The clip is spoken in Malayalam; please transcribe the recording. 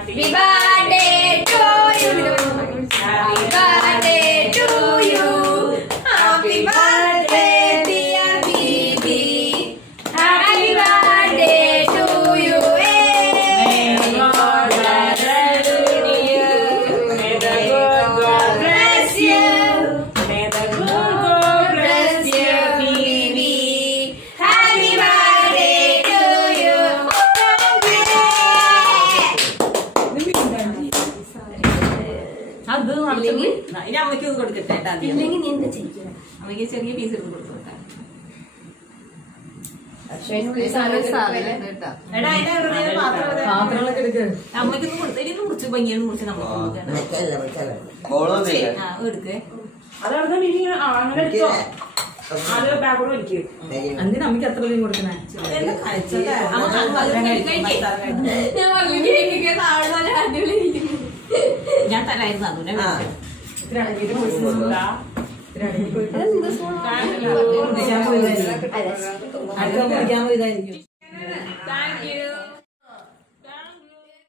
Happy birthday to you. Happy birthday to you. Happy birthday dear baby. Happy birthday to you. May God bless you. May the good God bless you. May the good God bless you, baby. Happy birthday to you. അത് ഇനി അമ്മയ്ക്ക് ഇത് കൊടുക്കട്ടെ. അമ്മയ്ക്ക് ചെറിയ പീസ് എടുത്ത് കൊടുത്തു കൊടുക്കാം. പാത്രങ്ങളൊക്കെ എടുക്ക്. അമ്മയ്ക്കൊന്ന് കൊടുത്ത ഇനി മുറിച്ച് ഭംഗിയാണ് മുറിച്ച് നമുക്ക് കൊടുക്കണം. എടുക്കേ എന്തിനാ അമ്മയ്ക്ക് അത്ര പേരും കൊടുക്കണേ? ഞാൻ തരായിരുന്നു അതുകൊണ്ട് അടുത്ത ഇതായിരിക്കും.